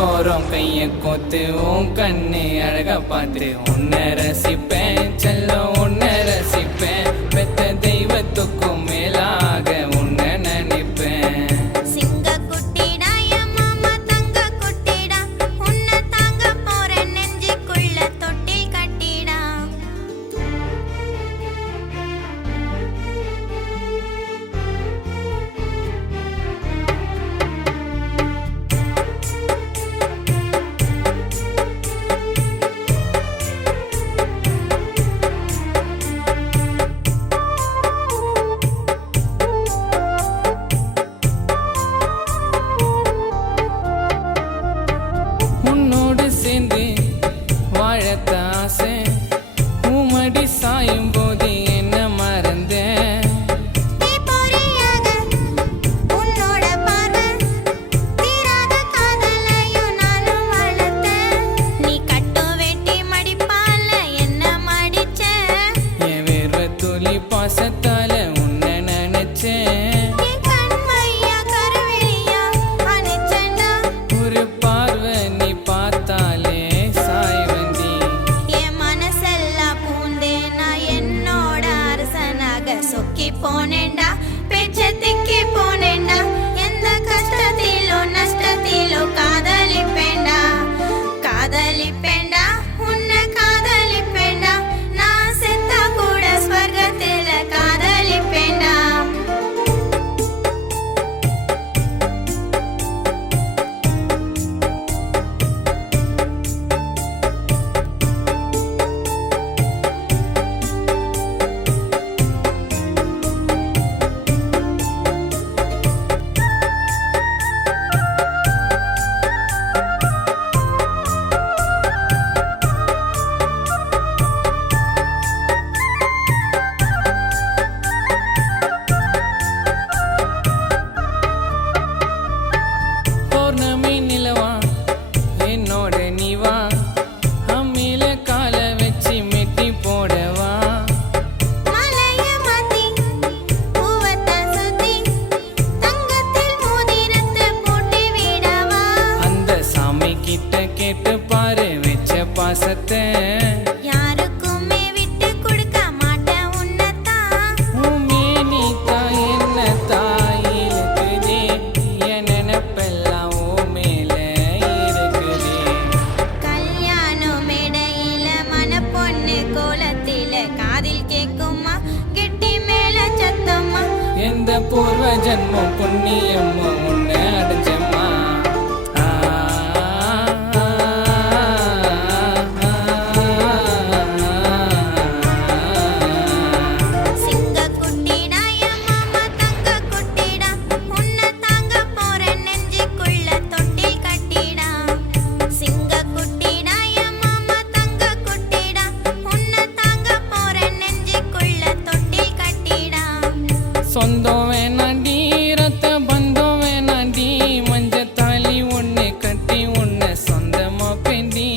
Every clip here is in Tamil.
கடலோரம் கைய கோத்து உன் கண்ணு அழக பார்த்து உன்னை ரசிப்பேன் செல்லம் உன்னை ரசிப்பேன் பெத்த தெய்வத்துக்கும் மேலாக உன்னை நினைப்பேன். உன்னோடு சேர்ந்து வாழத்த ஆசை உமடி சாயும் போது என்ன மறந்தேன். என் வேர்வை துளி பாசத்தால உன்னை நினைச்சேன். ஒரு பார்வை நீ பார்த்தாலே சாய் வந்தி என் மனசெல்லாம் பூந்தே நான் என்னோட அரசனாக சொக்கி போனேண்டா பெச்சத்திக்கி போனேண்டா எந்த கஷ்டத்திலோ நஷ்டத்திலோ காதலிப்பேண்டா காதலிப்பேண்டா உன்னை காதலிப்பேண்டா நான் செத்தா கூட ஸ்வர்கத்தில காதலிப்பேண்டா. பௌர்ணமி நிலவா என்னோட நீவா அம்மியில கால வச்சு மெட்டி போடவா. மலைய மாத்தி பூவத்த சுத்தி தங்கத்தில் மோதிரத்தை போட்டு விடவா. அந்த சாமி கிட்ட கேட்டு பாரு வச்ச பாசத்தை யாருக்குமே விட்டு கொடுக்க மாட்டேன் உன்னதான். உமேனி தாய் என்ன தாயிலுக்குதே என் நினைப்பெல்லாம் ஓ மேல இருக்குதே. கல்யாண மேடையில மணப்பொண்ணு கோலத்தில காதில் கேக்குமா கெட்டி மேல சத்தம்மா. எந்த பூர்வ ஜன்மம் புண்ணியமோ உன்னை அடைஞ்சம்மா. சிங்க குட்டிடா என் மாமா தங்க குட்டிடா உன்னை தாங்க போற நெஞ்சுக்குள்ள தொட்டில் கட்டிடா. சிங்க குட்டிடா என் மாமா தங்க குட்டிடா உன்னை தாங்க போற நெஞ்சுக்குள்ள தொட்டில் கட்டிடா. சொந்தம் வேணாண்டி ரத்த பந்தம் வேணாண்டி மஞ்ச தாலி ஒண்ணு கட்டி உன்னை சொந்தமா பெண்டி.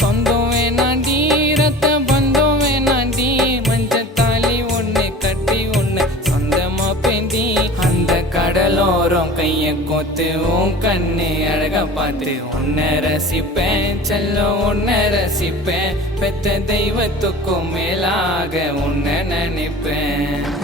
சொந்தம் வேணாண்டி ரத்த பந்தம் வேணாண்டி மஞ்ச தாலி ஒண்ணு கட்டி உன்னை சொந்தமா பெண்டி. அந்த கடலோரம் கைய கோத்து உன் கண்ணு அழக பார்த்து உன்னை ரசிப்பேன் செல்லம் உன்னை ரசிப்பேன் பெத்த தெய்வத்துக்கும் மேலாக உன்னை நினைப்பேன்.